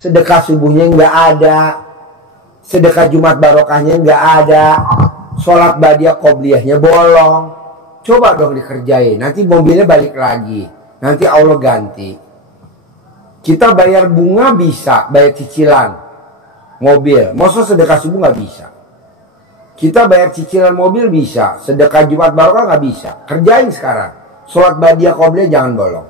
sedekah subuhnya nggak ada, sedekah Jumat barokahnya nggak ada, sholat badiah qobliyahnya bolong. Coba dong dikerjain, nanti mobilnya balik lagi, nanti Allah ganti. Kita bayar bunga bisa, bayar cicilan mobil, masa sedekah subuh nggak bisa? Kita bayar cicilan mobil bisa, sedekah Jumat barokah nggak bisa. Kerjain sekarang, sholat badiah qobliyah jangan bolong.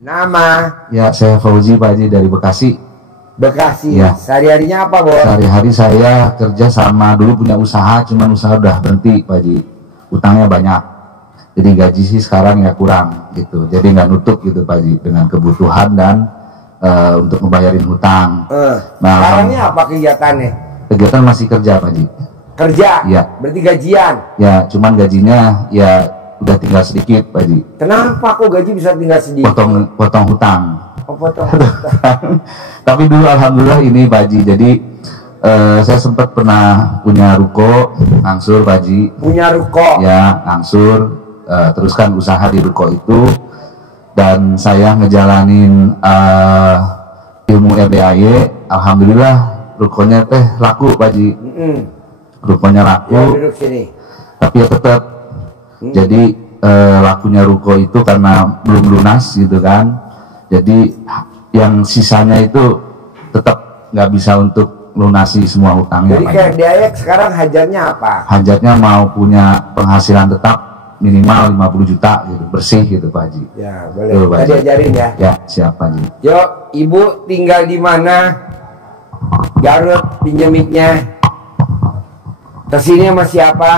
Nama? Ya, saya Fauzi Pak Haji dari Bekasi. Bekasi. Ya. Sehari-harinya apa, Bos? Sehari-hari saya kerja sama, dulu punya usaha, cuman usaha udah berhenti Pak Haji. Utangnya banyak. Jadi gaji sih sekarang ya kurang gitu. Jadi nggak nutup gitu Pak Haji dengan kebutuhan dan untuk ngebayarin hutang. Nah, sekarangnya apa kegiatannya? Kegiatan masih kerja Pak Haji. Kerja? Ya. Berarti gajian? Ya, cuman gajinya ya udah tinggal sedikit Pak Haji. Kenapa kok gaji bisa tinggal sedikit? Potong hutang. Oh, potong hutang. Tapi dulu alhamdulillah ini Pak Haji. Jadi saya sempat pernah punya ruko ngangsur Pak Haji. Punya ruko? Ya, ngangsur, teruskan usaha di ruko itu, dan saya ngejalanin ilmu RDAY. Alhamdulillah rukonya teh laku Pak Haji. Rukonya laku. Ya, duduk sini. Tapi ya tetap jadi lakunya ruko itu karena belum lunas gitu kan. Jadi yang sisanya itu tetap nggak bisa untuk lunasi semua hutangnya. Jadi kayak Dayak sekarang hajatnya apa? Hajatnya mau punya penghasilan tetap minimal 50 juta gitu, bersih gitu Pak Haji. Ya boleh. Tadi ajarin ya. Ya siap Pak Haji. Yuk, Ibu tinggal di mana? Garut, pinjam mic-nya. Kesini sama siapa?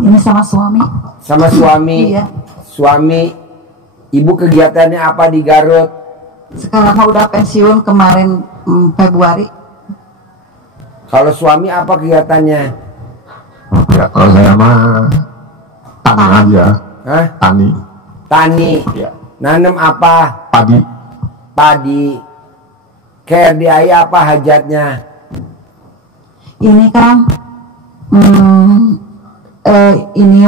Ini sama suami. Sama suami. Iya. Suami. Ibu kegiatannya apa di Garut? Sekarang udah pensiun kemarin Februari. Kalau suami apa kegiatannya? Ya, kalau saya mah tani aja. Hah? Tani. Tani. Ya. Nanem apa? Padi. Padi. KRDI apa hajatnya? Ini kan ini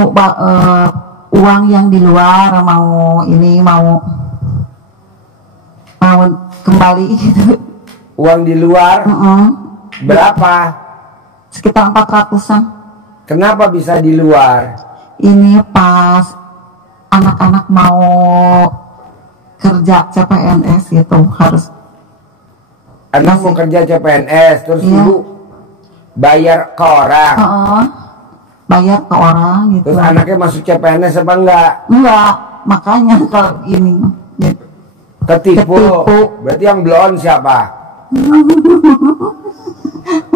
uang yang di luar mau kembali gitu. Uang di luar? Berapa? Sekitar 400-an. Kenapa bisa di luar? Ini pas anak-anak mau kerja CPNS gitu harus. Anak mau kerja CPNS, terus Iya. Ibu bayar ke orang. Bayar ke orang gitu. Terus anaknya masuk CPNS apa enggak? Enggak, makanya kalau ini Ketipu. Berarti yang belon siapa?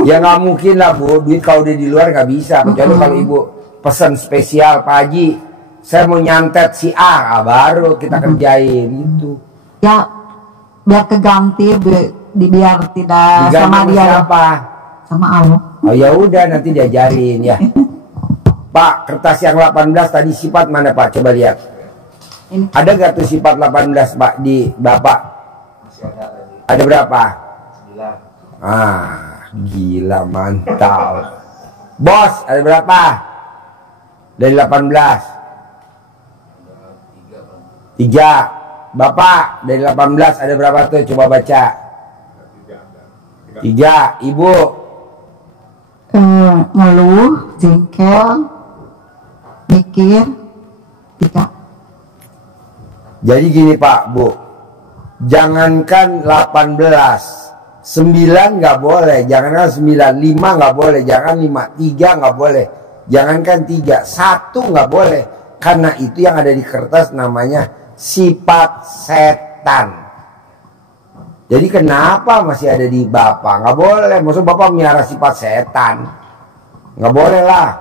Ya nggak mungkin lah Bu, duit kalau udah di luar nggak bisa. Kecuali kalau Ibu pesan spesial, Pak Haji, saya mau nyantet si A, baru kita kerjain gitu. Ya biar keganti, biar tidak Diganti sama dia. siapa? Sama Allah. Oh ya udah, nanti diajarin ya. Pak, kertas yang 18 tadi sifat mana Pak? Coba lihat. Ini. Ada nggak tuh sifat 18 Pak di Bapak? Masih ada tadi. Ada berapa? 9. Gila mantap. Bos, ada berapa? Dari 18. 3. Bapak, dari 18 ada berapa tuh? Coba baca. 3. Ibu? Ngeluh, jengkel, mikir, 3. Jadi gini Pak, Bu. Jangankan 18, 9 nggak boleh, jangankan 9, 5 nggak boleh, jangan 5, 3 nggak boleh, jangankan 3, 1 nggak boleh, karena itu yang ada di kertas namanya sifat setan. Jadi kenapa masih ada di Bapak? Nggak boleh, maksud Bapak miara sifat setan, nggak boleh lah.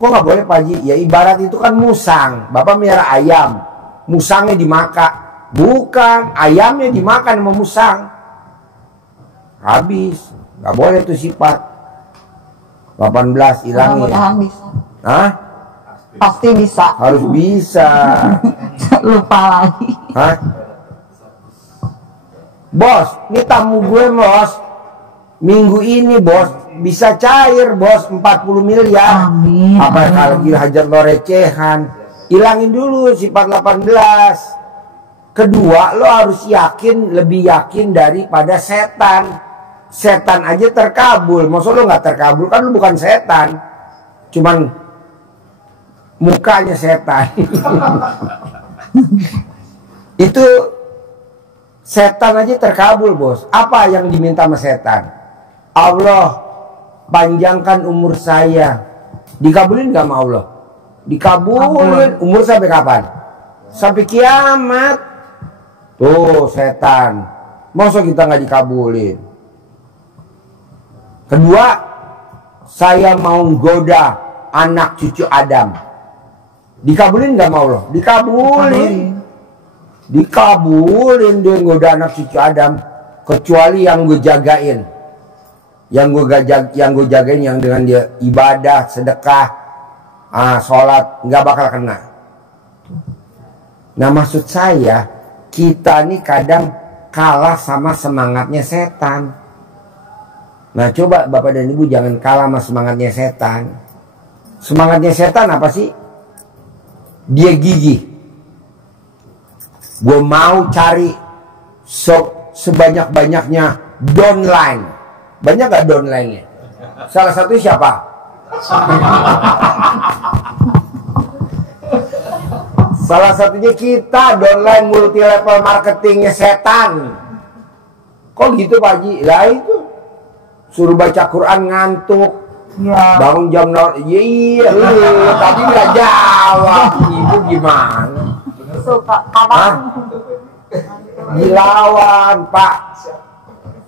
Kok nggak boleh Pak Haji? Ya ibarat itu kan musang, Bapak miara ayam, musangnya dimakan. Bukan, ayamnya dimakan sama musang. Habis. Nggak boleh tuh sifat. 18 hilangin. Mudah-mudahan bisa. Hah? Pasti bisa. Harus bisa. Lupa lagi. Hah? Bos, ini tamu gue bos. Minggu ini bos bisa cair bos 40 miliar. Amin. Apa kalau hajar lo recehan? Hilangin dulu sifat 18. Kedua, lo harus yakin, lebih yakin daripada setan. Setan aja terkabul, maksud lo nggak terkabul kan lo bukan setan, cuman mukanya setan. Itu setan aja terkabul bos. Apa yang diminta sama setan? Allah panjangkan umur saya. Dikabulin nggak sama Allah? Dikabulin. Umur sampai kapan? Sampai kiamat. Tuh setan. Masa kita nggak dikabulin? Kedua, saya mau goda anak cucu Adam. Dikabulin nggak mau Allah? Dikabulin. Dikabulin dia goda anak cucu Adam. Kecuali yang gue jagain. Yang gue jagain yang dengan dia ibadah, sedekah, sholat, nggak bakal kena. Nah maksud saya, kita nih kadang kalah sama semangatnya setan. Nah coba Bapak dan Ibu jangan kalah sama semangatnya setan. Semangatnya setan apa sih? Dia gigih. Gue mau cari sebanyak-banyaknya downline. Banyak gak downline-nya? Salah satu siapa? Salah satunya kita, downline multi level marketingnya setan. Kok gitu Pak Haji? Lah itu suruh baca Quran ngantuk, ya. Bangun jam 0. Iya, tadi nggak jawab. Ibu gimana? Suka kadang Dilawan Pak.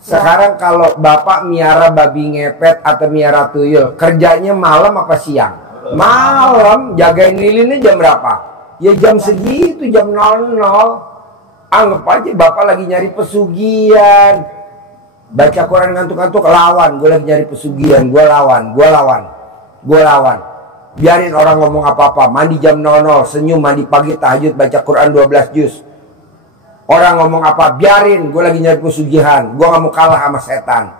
Sekarang kalau Bapak miara babi ngepet atau miara tuyul, kerjanya malam apa siang? Malam. Jagain lilinnya jam berapa? Ya jam segitu, jam 00. Anggap aja Bapak lagi nyari pesugihan. Baca Quran ngantuk-ngantuk, lawan. Gue lagi nyari pesugihan, gue lawan. Biarin orang ngomong apa-apa. Mandi jam 00, senyum, mandi pagi, tahajud, baca Quran 12 juz. Orang ngomong apa, biarin. Gue lagi nyari pesugihan. Gue gak mau kalah sama setan.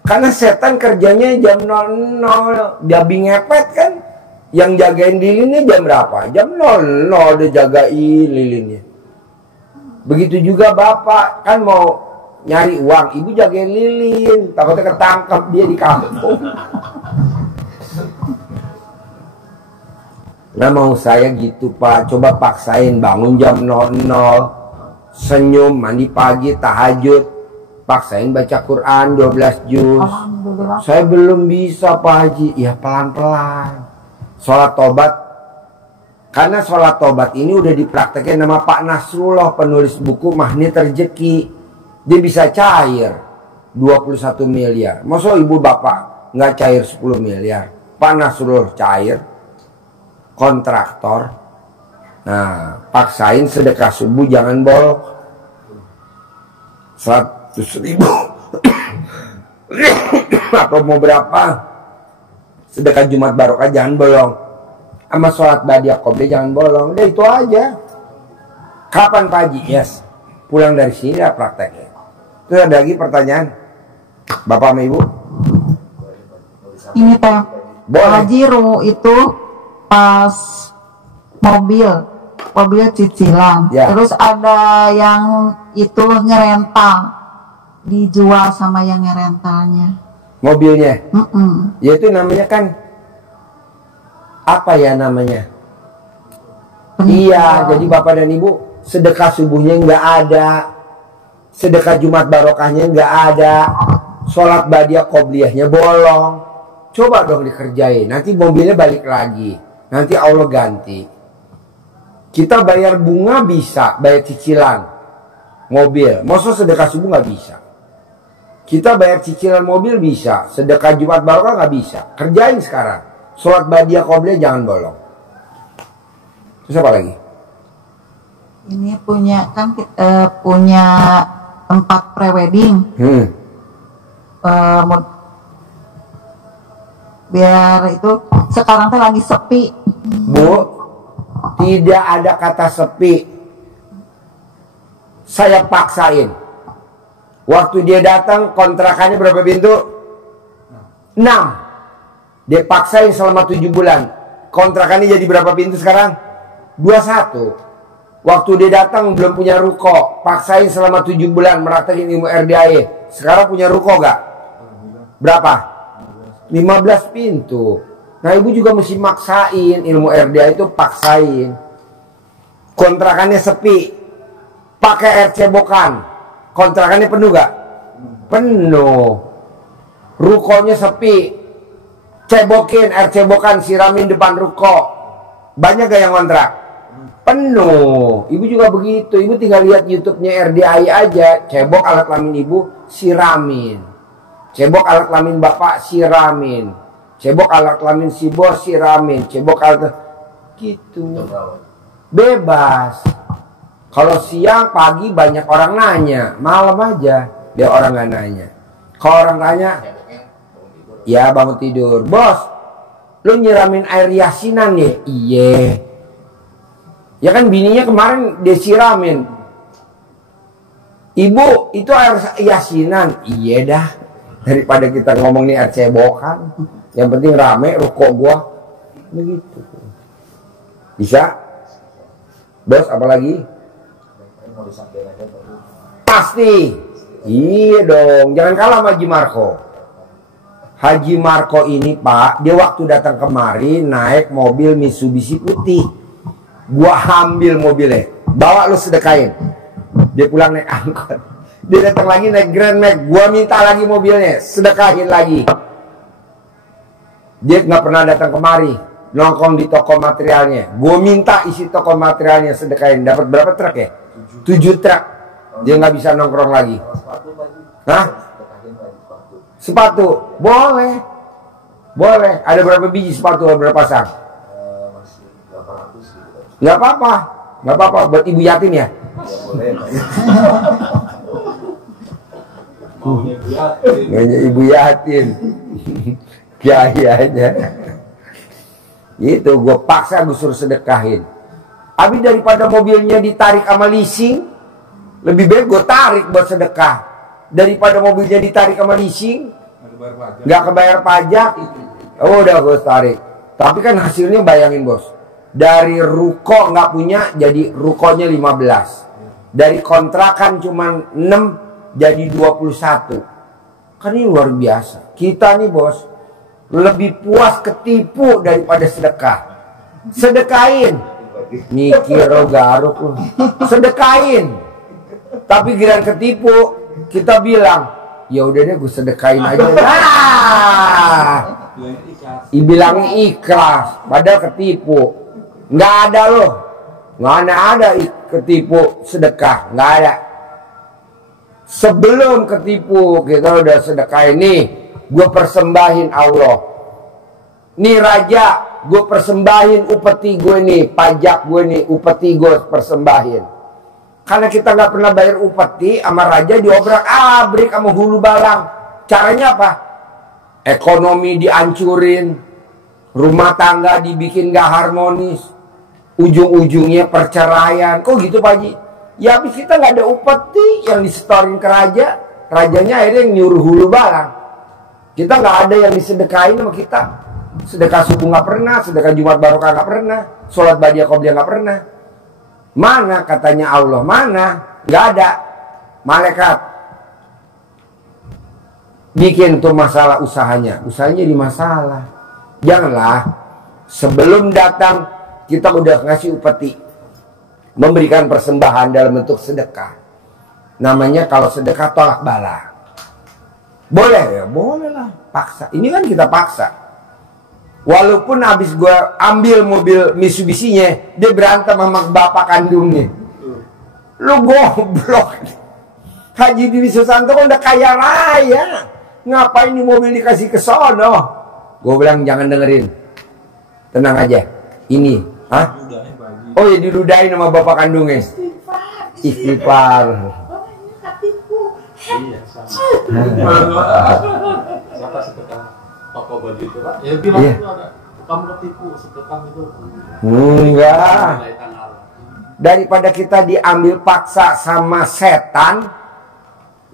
Karena setan kerjanya jam 00. Dia ngepet kan. Yang jagain lilinnya jam berapa? Jam 00 dia jagain lilinnya. Begitu juga Bapak kan mau nyari uang, ibu jagain lilin, takutnya ketangkep dia di kampung. Nah mau saya gitu Pak, coba paksain bangun jam 00, senyum, mandi pagi, tahajud, paksain baca Quran 12 juz. Saya belum bisa Pak Haji, ya pelan-pelan. Sholat tobat, karena sholat tobat ini udah dipraktekin sama Pak Nasrullah, penulis buku Magnet Rezeki. Dia bisa cair 21 miliar. Masa ibu bapak nggak cair 10 miliar? Pak Nasrullah cair. Kontraktor. Nah, paksain sedekah subuh jangan bolong. 100.000 atau mau berapa? Sedekah Jumat Barokah jangan bolong. Sama sholat Badiah Qobliyah jangan bolong. Udah itu aja. Kapan Pak Haji? Yes. Pulang dari sini ya prakteknya. Terus ada lagi pertanyaan Bapak sama Ibu? ini teh Haji itu pas mobil cicilan, ya. Terus ada yang itu ngerental, dijual sama yang ngerentalnya mobilnya. Ya itu namanya kan apa ya namanya? Iya, jadi Bapak dan Ibu sedekah subuhnya nggak ada, sedekah Jumat Barokahnya nggak ada, sholat Badiah Qobliyahnya bolong. Coba dong dikerjain, nanti mobilnya balik lagi, nanti Allah ganti. Kita bayar bunga bisa, bayar cicilan mobil, maksud sedekah subuh nggak bisa. Kita bayar cicilan mobil bisa, sedekah Jumat Barokah nggak bisa. Kerjain sekarang, sholat Badiah Qobliyah jangan bolong. Terus apa lagi? ini punya kan punya tempat prewedding. biar itu sekarang teh lagi sepi. Bu, tidak ada kata sepi. Saya paksain. Waktu dia datang kontrakannya berapa pintu? 6. Dia paksain selama 7 bulan. Kontrakannya jadi berapa pintu sekarang? 21. Waktu dia datang belum punya ruko. Paksain selama 7 bulan meraktekin ilmu RDAE. Sekarang punya ruko gak? Berapa? 15 pintu. Nah ibu juga mesti maksain. Ilmu RDAE itu paksain. Kontrakannya sepi, pakai air cebokan. Kontrakannya penuh gak? Penuh. Rukonya sepi, cebokin air cebokan, siramin depan ruko. Banyak gak yang kontrak? Penuh. Ibu juga begitu. Ibu tinggal lihat YouTube-nya RDAI aja. Cebok alat kelamin ibu, siramin. Cebok alat kelamin bapak, siramin. Cebok alat kelamin si bos, siramin. Cebok alat gitu. Bebas. Kalau siang pagi banyak orang nanya, malam aja dia orang nggak nanya. Kalau orang tanya, ya bangun tidur. Bos, lu nyiramin air yasinan ya? Iya. Ya kan bininya kemarin dia siramin. Ibu, itu air yasinan? Iya dah. Daripada kita ngomong nih air cebokan. Yang penting rame ruko gua. Begitu. Bisa? Bos, apalagi? Pasti. Iya dong. Jangan kalah sama Haji Marco. Haji Marco ini Pak, dia waktu datang kemari naik mobil Mitsubishi putih. Gua ambil mobilnya, bawa lu sedekain. Dia pulang naik angkot. Dia datang lagi naik Grand Max, gua minta lagi mobilnya, sedekahin lagi. Dia nggak pernah datang kemari, nongkrong di toko materialnya. Gua minta isi toko materialnya sedekahin. Dapat berapa truk ya? 7 truk. Dia nggak bisa nongkrong lagi. Hah? Sepatu? Boleh. Boleh. Ada berapa biji sepatu? Berapa pasang? Nggak apa-apa. Nggak apa-apa. Buat ibu yatim ya? Maunya ibu yatim. Gayanya. Itu gue paksa gue suruh sedekahin. Habis daripada mobilnya ditarik sama leasing, lebih baik gue tarik buat sedekah. Daripada mobilnya ditarik sama leasing, nggak kebayar pajak, oh udah gue tarik. Tapi kan hasilnya bayangin bos, dari ruko nggak punya jadi rukonya 15, dari kontrakan cuma 6 jadi 21. Kan ini luar biasa. Kita nih bos lebih puas ketipu daripada sedekah. Sedekain, mikir garuk lu, sedekain. Tapi giran ketipu, kita bilang, ya udah deh gue sedekain aja. Dibilangnya ikhlas, padahal ketipu. Nggak ada loh, nggak ada ketipu sedekah, nggak ada. Sebelum ketipu kita udah sedekain nih, gue persembahin Allah. Nih raja, gue persembahin upeti gue nih, pajak gue nih, upeti gue persembahin. Karena kita nggak pernah bayar upeti sama raja, diobrak-abrik sama hulu balang. Caranya apa? Ekonomi dihancurin, rumah tangga dibikin nggak harmonis, ujung-ujungnya perceraian. Kok gitu Pak Haji? Ya habis kita nggak ada upeti yang disetorin ke raja, rajanya akhirnya nyuruh hulu balang. Kita nggak ada yang disedekain sama kita. Sedekah subuh nggak pernah, sedekah Jumat Barokah nggak pernah, sholat Badiah Qobliyah nggak pernah. Mana katanya Allah? Mana? Nggak ada. Malaikat bikin tuh masalah usahanya. Usahanya di masalah. Janganlah sebelum datang kita udah ngasih upeti, memberikan persembahan dalam bentuk sedekah. Namanya kalau sedekah tolak bala. Boleh ya? Boleh lah. Paksa. Ini kan kita paksa. Walaupun habis gue ambil mobil Mitsubishi-nya, dia berantem sama bapak kandungnya. Lu goblok. Haji Dwi Susanto kan udah kaya raya. Ngapain ini mobil dikasih ke sono? Gue bilang jangan dengerin. Tenang aja. Ini. Hah? Oh ya diludahin sama bapak kandungnya. Istighfar. Iya, sama. Siapa sedekah toko baju itu, Pak? Ya bilang Iya. itu ada kamu ketipu sedekah itu. Enggak. Nilai tanggal. Daripada kita diambil paksa sama setan,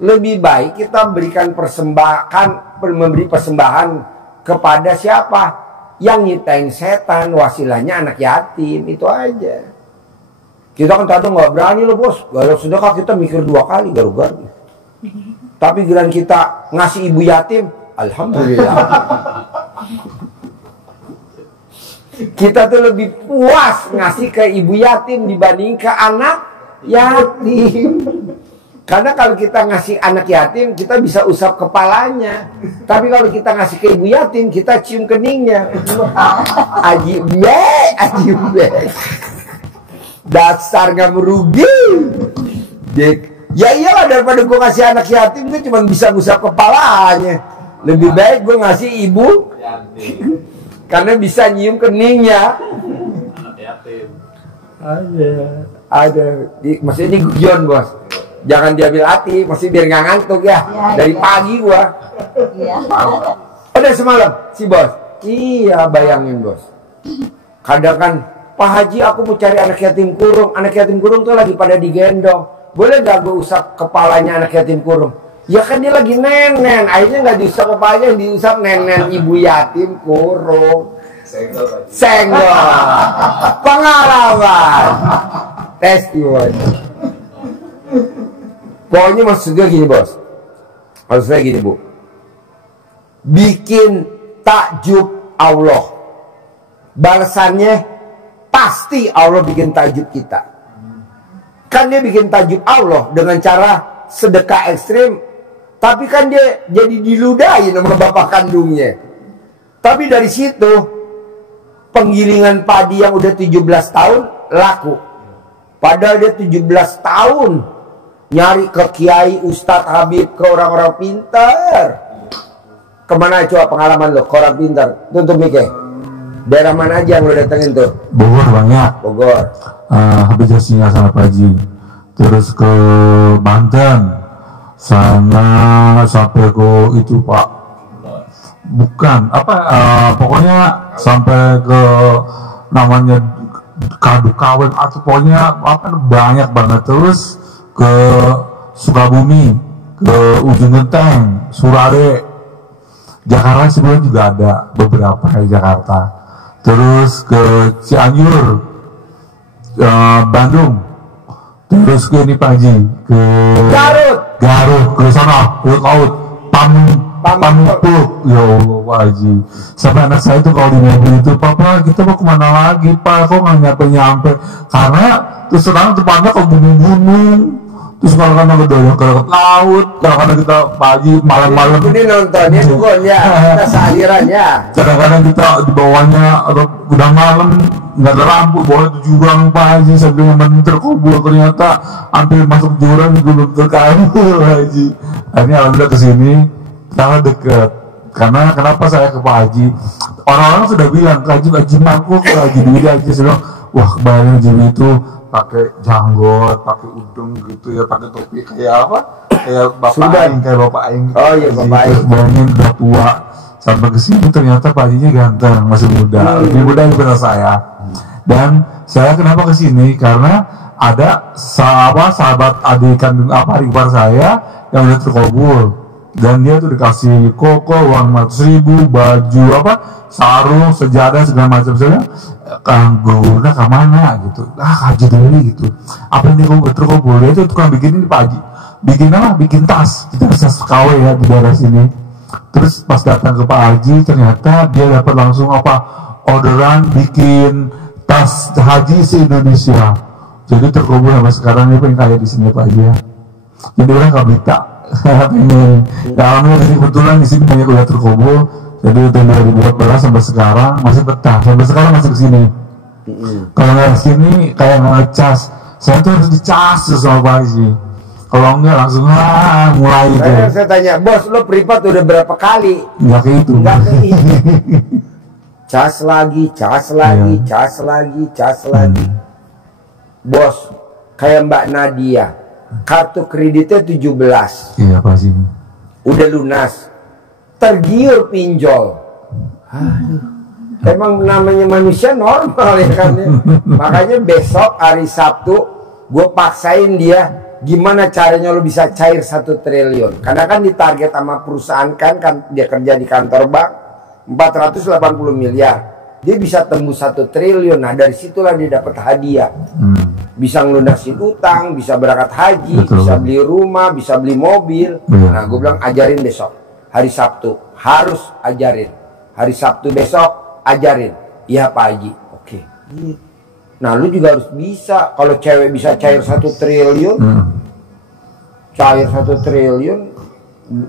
lebih baik kita memberi persembahan kepada siapa? Yang nyiptain setan, wasilahnya anak yatim, itu aja. Kita kan kadang nggak berani loh bos, kalau sedekah kita mikir 2 kali garu-garu. Tapi giliran kita ngasih ibu yatim, alhamdulillah. Kita tuh lebih puas ngasih ke ibu yatim dibanding ke anak yatim. Karena kalau kita ngasih anak yatim, kita bisa usap kepalanya. Tapi kalau kita ngasih ke ibu yatim, kita cium keningnya. Ajib be. Dasar gak merugi. Ya iyalah, daripada gue ngasih anak yatim, gue cuma bisa usap kepalanya. Lebih baik gue ngasih ibu, Yatim. karena bisa nyium keningnya. Anak yatim. Ada. Maksudnya ini guyon bos. Jangan diambil hati, mesti biar nggak ngantuk ya. Ya, Dari iya. pagi gua. Iya. Udah semalam si bos. Iya, bayangin bos. Kadang kan, Pak Haji aku mau cari anak yatim kurung. Anak yatim kurung tuh lagi pada digendong. Boleh gak gue usap kepalanya anak yatim kurung? Ya kan dia lagi nenen. Akhirnya nggak diusap kepalanya, diusap nenen ibu yatim kurung. Senggol. Pengalaman. Testimoni. Pokoknya maksudnya gini bos. Maksudnya gini bu. Bikin takjub Allah. Balasannya pasti Allah bikin takjub kita. Kan dia bikin takjub Allah dengan cara sedekah ekstrim. Tapi kan dia jadi diludahin sama bapak kandungnya. Tapi dari situ penggilingan padi yang udah 17 tahun laku. Padahal dia 17 tahun nyari ke kiai, ustadz, habib, ke orang-orang pintar. Kemana coba pengalaman lo, ke orang pintar? Tutup mikir. Daerah mana aja yang lo datengin tuh? Bogor banyak. Bogor. Habis Singa sama Paji. Terus ke Banten. Sana sampai ke itu Pak. Bukan apa? Pokoknya sampai ke namanya kadu kawin atau pokoknya apa banyak banget. Terus ke Sukabumi, ke Ujung Genteng, Surare, Jakarta sebenarnya juga ada beberapa di Jakarta. Terus ke Cianjur, Bandung, terus ke ini Pak Haji, ke Garut, ke sana, ke laut, Pamukpuk, ya Allah Pak Haji. Sampai anak saya tuh kalau di mobil itu, Papa kita mau kemana lagi Pak, kok nggak nyampe, karena terus terang depannya ke gunung-gunung. Terus kadang-kadang ke laut, kadang-kadang kita pagi, malam-malam. Ini nontonnya dukun ya, kita saliran ya. Kadang-kadang kita di bawahnya, atau udah malam, nggak ada lampu, bawah itu jurang Pak Haji, sambil terkubur, ternyata hampir masuk jurang, belum terkabul Pak Haji. Akhirnya alhamdulillah kesini, kita deket. Karena kenapa saya ke Pak Haji? Orang-orang sudah bilang, Haji Mako, Haji Dwi Haji, saya bilang, wah kebayang Haji itu pakai janggot, pakai udeng gitu ya, pakai topi kayak apa? Kayak bapak Aing, kayak bapak Aing. Oh iya bapak Aing. Bayangin udah tua sampai kesini ternyata Pak Hajinya ganteng, masih muda, lebih muda daripada saya. Dan saya kenapa kesini? Karena ada sahabat adik kandung ipar saya yang udah terkabul. Dan dia tuh dikasih koko, uang 100.000, baju sarung, sejadah segala macam. Saya Kang Guna kemana gitu, Haji dulu gitu. Apa ini kok terkabul? Dia tuh tukang bikin ini Pak Haji. Bikin apa? Bikin tas. Kita bisa KW ya di daerah sini. Terus pas datang ke Pak Haji, ternyata dia dapat langsung orderan bikin tas haji se-Indonesia. Jadi terkabul sampai sekarang dia pengen kaya di sini Pak Haji ya. Jadi orang nggak minta. Pengen. Alhamdulillah kebetulan di sini banyak udah terkabul. Jadi tahun 2014 sampai sekarang masih betah. Sampai sekarang masih kesini. Kalau nggak kesini kayak nggak ngecas. Saya tuh harus dicas sama Pak Haji. Kalau enggak langsung mulai itu. Saya tanya, bos lo privat udah berapa kali? Nggak kayak itu. Nggak kayak itu. Cas lagi, cas lagi, cas lagi, cas lagi. Bos, kayak Mbak Nadia. kartu kreditnya 17, Iya Pak Haji. udah lunas, tergiur pinjol. Aduh, emang namanya manusia normal ya kan ya? Makanya besok hari Sabtu gue paksain dia, gimana caranya lo bisa cair 1 triliun. Karena kan ditarget sama perusahaan kan dia kerja di kantor bank 480 miliar, dia bisa tembus 1 triliun. Nah dari situlah dia dapat hadiah, bisa ngelunasin utang, bisa berangkat haji, Betul. bisa beli rumah, bisa beli mobil. Iya. Nah gue bilang ajarin besok hari Sabtu, harus ajarin hari Sabtu besok, ajarin. Iya Pak Haji, oke. Nah lu juga harus bisa. Kalau cewek bisa cair 1 triliun, cair 1 triliun,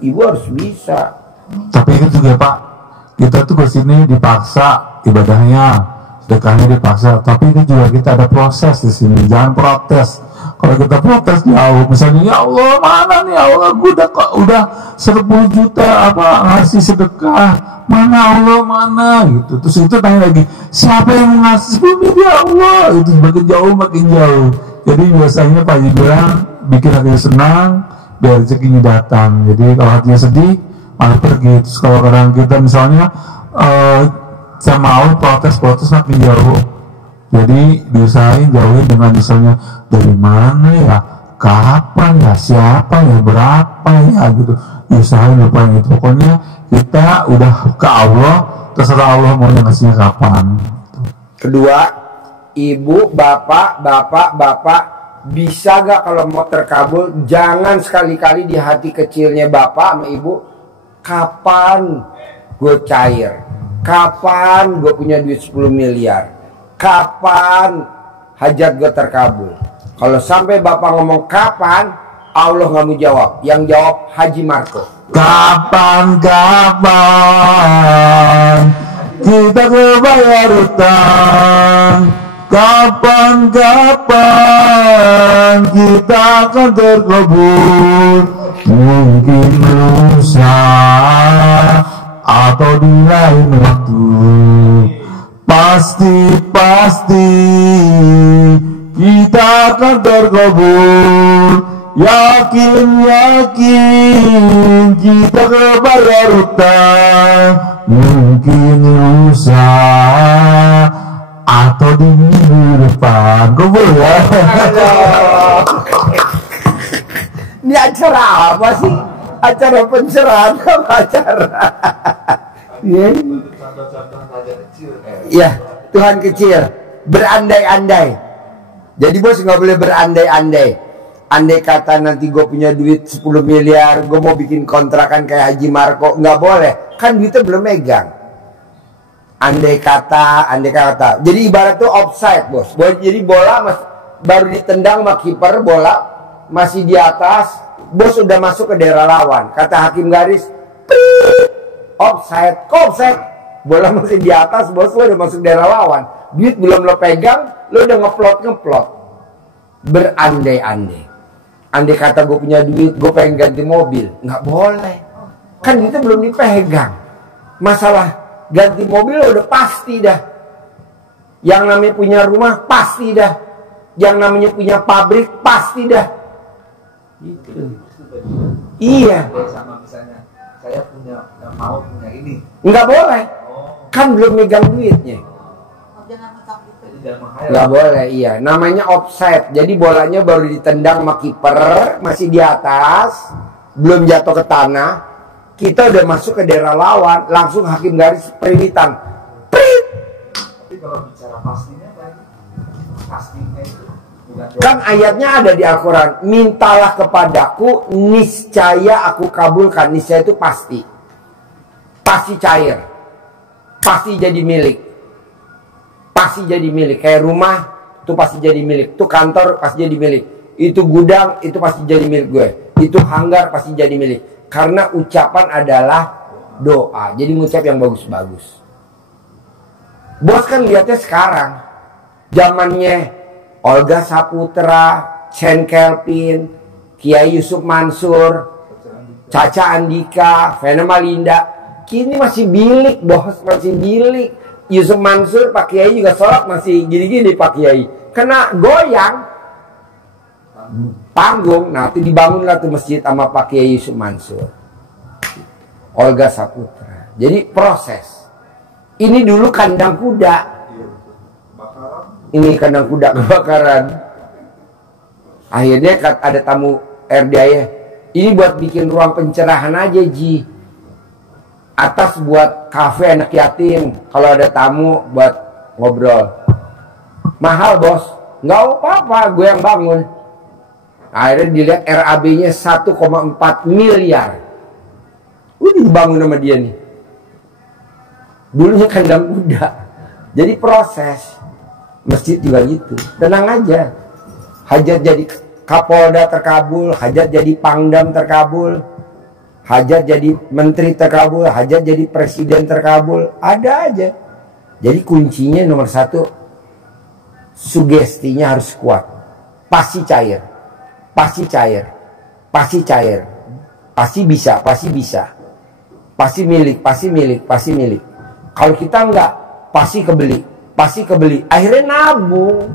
ibu harus bisa. Tapi itu juga Pak, kita tuh kesini dipaksa ibadahnya, sedekahnya dipaksa. Tapi itu juga kita ada proses di sini. Jangan protes. Kalau kita protes jauh, misalnya ya Allah mana nih ya Allah, gue udah 10 juta apa ngasih sedekah, mana Allah mana gitu. Terus itu tanya lagi, siapa yang mau ngasih 10 miliar ya Allah? Itu makin jauh. Jadi biasanya Pak Haji bilang bikin hati senang biar rezekinya datang. Jadi kalau hatinya sedih malah pergi. Terus kalau kadang kita misalnya saya mau protes makin jauh. Jadi diusahain jauhin dengan misalnya dari mana ya, kapan ya, siapa ya, berapa ya gitu. Diusahain lupain itu. Pokoknya kita udah ke Allah, terserah Allah mau ngasihnya kapan. Kedua, ibu, bapak, bisa gak kalau mau terkabul, jangan sekali-kali di hati kecilnya bapak sama ibu, kapan gue cair, kapan gue punya duit 10 miliar, kapan hajat gue terkabul. Kalau sampai bapak ngomong kapan, Allah nggak mau jawab, yang jawab Haji Marco. Kapan kita kebayar utang, kapan kita akan terkabul. Mungkin lusa atau di lain waktu, pasti kita akan terkabul. Yakin kita kebayar utang, mungkin lusa atau di minggu depan. Kubur ya. Ini acara apa sih? Acara pencerahan apa acara? Ya, Tuhan kecil, berandai-andai. Jadi bos nggak boleh berandai-andai. Andai kata nanti gue punya duit 10 miliar, gue mau bikin kontrakan kayak Haji Marco, nggak boleh. Kan duitnya belum megang. Andai kata. Jadi ibarat tuh offside bos. Jadi bola baru ditendang sama kiper, bola masih di atas, bos udah masuk ke daerah lawan. Kata hakim garis, offside, offside. Bola masih di atas, bos lo udah masuk daerah lawan. Duit belum lo pegang, lo udah ngeplot. Berandai-andai. Andai kata gue punya duit, gue pengen ganti mobil, nggak boleh. Kan duitnya belum dipegang. Masalah ganti mobil lo udah pasti dah. Yang namanya punya rumah pasti dah. Yang namanya punya pabrik pasti dah. Gitu. Iya. Sama misalnya saya mau punya ini, Nggak boleh. Kan belum megang duitnya. Nggak boleh, iya. Namanya offside. Jadi bolanya baru ditendang sama kiper, masih di atas, belum jatuh ke tanah. Kita udah masuk ke daerah lawan, langsung hakim garis perilitan. Prit! tapi kalau bicara pastinya itu bukan Kan ayatnya ada di Al-Quran, mintalah kepadaku, niscaya aku kabulkan. Niscaya itu pasti. Pasti cair. Pasti jadi milik. Pasti jadi milik. Kayak rumah itu pasti jadi milik. Itu kantor pasti jadi milik. Itu gudang itu pasti jadi milik gue. Itu hanggar pasti jadi milik. Karena ucapan adalah doa. Jadi ngucap yang bagus-bagus. Bos kan lihatnya sekarang. Zamannya Olga Saputra, Chen Kelvin, Kiai Yusuf Mansur, Caca Andika, Vena Malinda. Kini masih bilik bos, masih bilik. Yusuf Mansur, Pak Kiai juga sholat masih gini-gini Pak Kiai. Kena goyang. panggung. Nah itu dibangunlah tuh masjid sama Pak Kiai Yusuf Mansur, Olga Saputra. Jadi proses. Ini dulu kandang kuda. Ini kandang kuda kebakaran. Akhirnya ada tamu RDAY. Ini buat bikin ruang pencerahan aja Ji. Atas buat kafe anak yatim. Kalau ada tamu buat ngobrol. Mahal bos. Nggak apa-apa, gue yang bangun. Akhirnya dilihat RAB-nya 1,4 miliar. Udah dibangun sama dia nih. Dulunya kandang kuda. Jadi proses. Masjid juga gitu. Tenang aja. Hajat jadi Kapolda terkabul, hajat jadi Pangdam terkabul, hajat jadi Menteri terkabul, hajat jadi Presiden terkabul. Ada aja. Jadi kuncinya nomor 1, sugestinya harus kuat. Pasti cair. Pasti cair. Pasti cair. Pasti bisa, pasti bisa. Pasti milik, pasti milik, pasti milik. Kalau kita enggak, pasti kebeli. Pasti kebeli. Akhirnya nabung.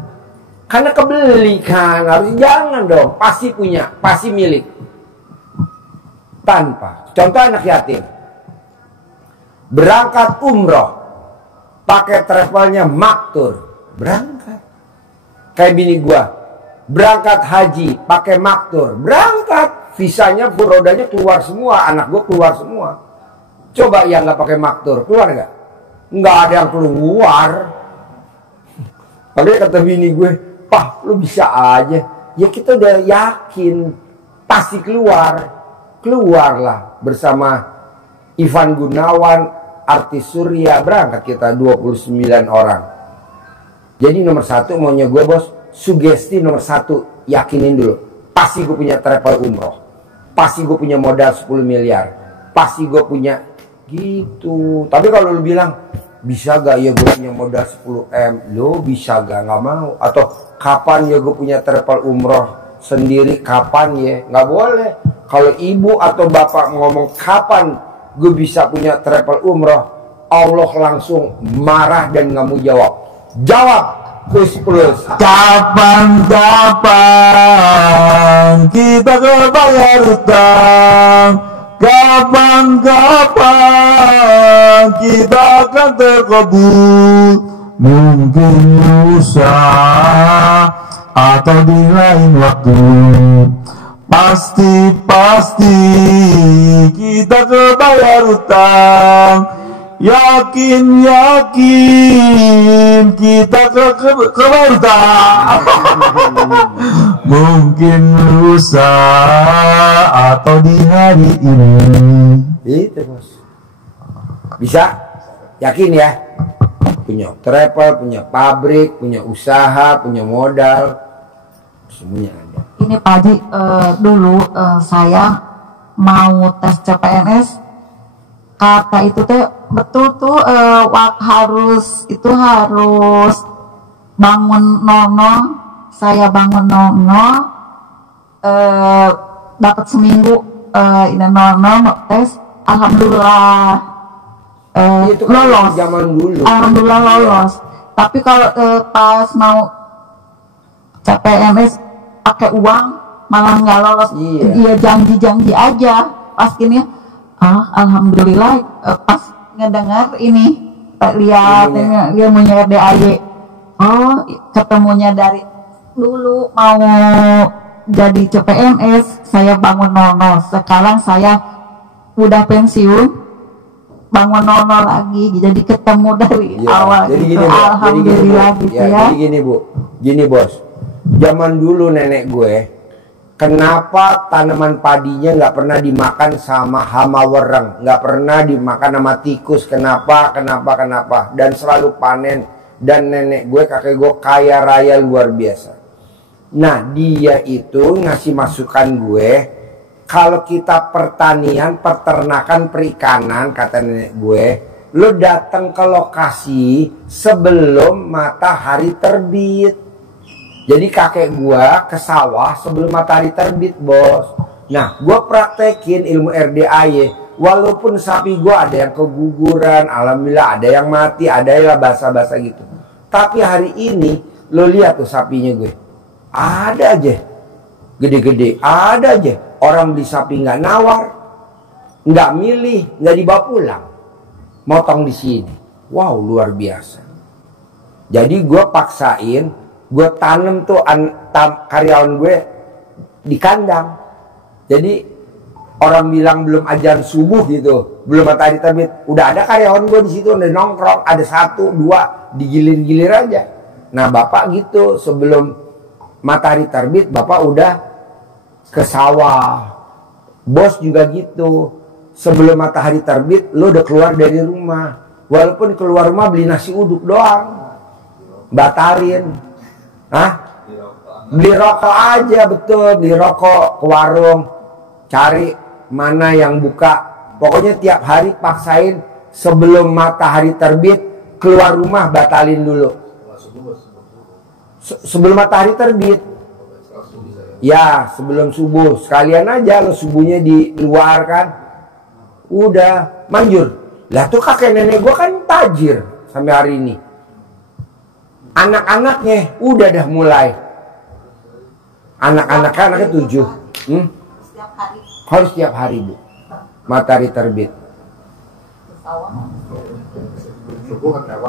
Karena kebeli kan. Harus jangan dong. Pasti punya. Pasti milik. Tanpa. Contoh anak yatim. Berangkat umroh. Pakai travelnya maktur. Berangkat. Kayak bini gua. Berangkat haji. Pakai maktur. Berangkat. Visanya, rodanya keluar semua. Anak gua keluar semua. Coba yang nggak pakai maktur. Keluar nggak? Nggak ada yang keluar. Padahal kata bini gue, Pak lu bisa aja. Ya kita udah yakin pasti keluar. Keluarlah bersama Ivan Gunawan, artis Surya. Berangkat kita 29 orang. Jadi nomor 1 maunya gue bos, sugesti nomor 1, yakinin dulu. Pasti gue punya travel umroh. Pasti gue punya modal 10 miliar. Pasti gue punya gitu. Tapi kalau lu bilang bisa gak ya gue punya modal 10M, lo bisa gak? Nggak mau. Atau kapan ya gue punya travel umroh sendiri, kapan ya? Nggak boleh. Kalau ibu atau bapak ngomong kapan gue bisa punya travel umroh, Allah langsung marah dan nggak mau jawab. Jawab plus. Kapan kita kebayar utang? Kapan kita akan terkabul? Mungkin lusa atau di lain waktu. Pasti kita kebayar utang. Yakin kita kebayar utang. Mungkin lusa atau di hari ini. Itu bos. Bisa? Yakin ya? Punya travel, punya pabrik, punya usaha, punya modal, semuanya ada. Ini Pak Haji, dulu saya mau tes CPNS, kata itu teh betul tuh harus bangun 00, saya bangun 00, dapat seminggu ini 00 tes, alhamdulillah Itu kan lolos. zaman dulu. Alhamdulillah lolos. Tapi kalau pas mau CPNS pakai uang malah nggak lolos. Iya. Dia janji aja. Pas gini, alhamdulillah pas ngedengar ini lihat ilmunya RDAY. Oh, ketemunya dari dulu mau jadi CPNS, saya bangun 00. Sekarang saya udah pensiun, bangun 00 lagi, jadi ketemu dari awal jadi gitu. gini, Alhamdulillah jadi gini, gitu ya. Jadi gini bu, gini bos. Zaman dulu nenek gue, kenapa tanaman padinya nggak pernah dimakan sama hama wereng, nggak pernah dimakan sama tikus? Kenapa? Dan selalu panen. Dan nenek gue, kakek gue kaya raya luar biasa. Nah dia itu ngasih masukan gue, kalau kita pertanian, peternakan, perikanan, kata nenek gue, lo datang ke lokasi sebelum matahari terbit. Jadi kakek gue ke sawah sebelum matahari terbit bos. Nah gue praktekin ilmu RDAY. Walaupun sapi gue ada yang keguguran, alhamdulillah ada yang mati, ada yang basah-basah gitu. Tapi hari ini lo lihat tuh sapinya gue, ada aja gede-gede. Ada aja orang beli sapi nggak nawar, nggak milih, nggak dibawa pulang, motong di sini. Wow, luar biasa. Jadi gue paksain, gue tanem tuh karyawan gue di kandang. Jadi orang bilang belum ajan subuh gitu, belum matahari terbit, udah ada karyawan gue di situ, udah nongkrong, ada 1, 2, digilir-gilir aja. Nah bapak gitu, sebelum matahari terbit, bapak udah ke sawah. Bos juga gitu, sebelum matahari terbit, lo udah keluar dari rumah. Walaupun keluar rumah beli nasi uduk doang, batalin. Hah? Beli rokok aja, betul, beli rokok ke warung, cari mana yang buka. Pokoknya tiap hari paksain sebelum matahari terbit keluar rumah, batalin dulu. Sebelum matahari terbit. Ya, sebelum subuh. Sekalian aja lo subuhnya di luar kan. Udah manjur. Lah tuh kakek nenek gue kan tajir sampai hari ini. Anak-anaknya udah dah mulai. Anak-anaknya anaknya 7. Setiap hari. Harus tiap hari bu, matahari terbit.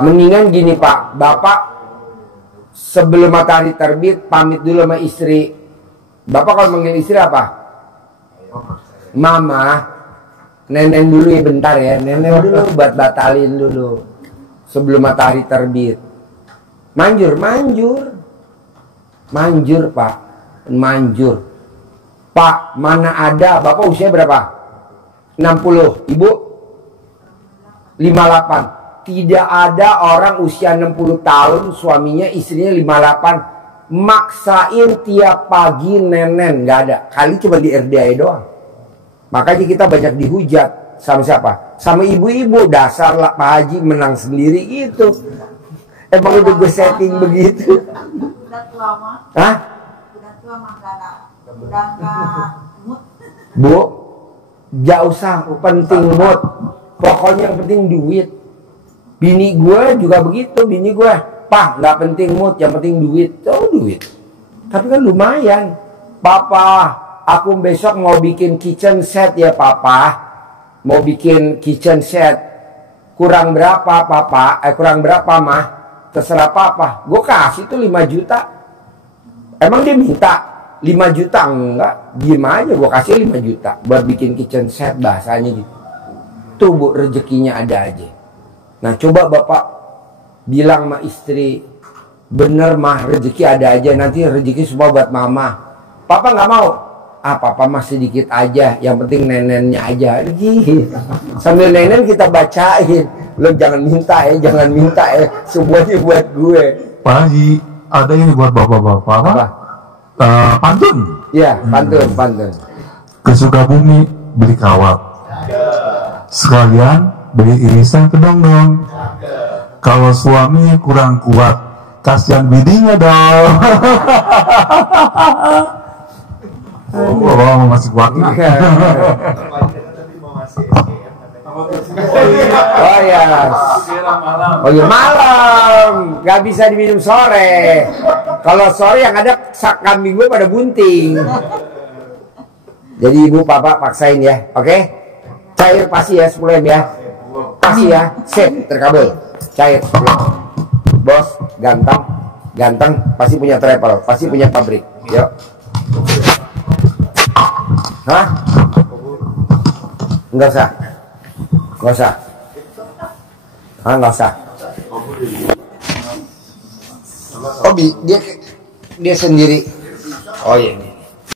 Mendingan gini pak, bapak sebelum matahari terbit pamit dulu sama istri. Bapak kalau manggil istri apa? Mama. Nenek dulu ya bentar ya, nenek dulu buat batalin dulu sebelum matahari terbit. Manjur pak, manjur. Pak, mana ada, bapak usia berapa? 60, ibu? 58. Tidak ada orang usia 60 tahun, suaminya istrinya 58, maksain tiap pagi nenen, nggak ada. Kali cuma di RDI doang. Makanya kita banyak dihujat sama siapa? Sama ibu-ibu. Dasar lah Pak Haji menang sendiri gitu. Emang udah gue setting begitu. Udah tua mah. Hah? Udah tua mah udah nggak mood. Bu, gak usah penting mood. Pokoknya yang penting duit. Bini gue juga begitu. Bini gue, Pak, gak penting mood, yang penting duit. Oh duit. Tapi kan lumayan. Papa, aku besok mau bikin kitchen set ya papa. Mau bikin kitchen set. Kurang berapa papa? Kurang berapa mah? Terserah papa. Gue kasih tuh 5 juta. Emang dia minta 5 juta? Enggak. Diem aja gue kasih 5 juta. Buat bikin kitchen set bahasanya gitu. Tuh bu, rezekinya ada aja. Nah coba bapak bilang sama istri, bener mah rezeki ada aja. Nanti rezeki semua buat mama. Papa nggak mau. Ah papa mah sedikit aja, yang penting nenennya aja. Sambil nenen kita bacain. Lo jangan minta jangan minta semuanya buat gue. Pak Haji, ada ini buat bapak-bapak apa? Pantun. Ya pantun. Ke Sukabumi beli kawat. Sekalian beli irisan kedong-dong. Kalau suami kurang kuat, kasihan bidinya dong. Oh, mau masih kuat nggak? Oh ya. Oh ya malam. Gak bisa diminum sore. Kalau sore yang ada sak kambing gue pada bunting. Jadi ibu papa paksain ya, oke? Cair pasti ya 10 M ya. Pasti ya, sip terkabul. Cair. Bos ganteng pasti punya travel, pasti punya pabrik. Yuk. Hah? Enggak usah. Enggak usah. Oh, dia sendiri. Oh iya.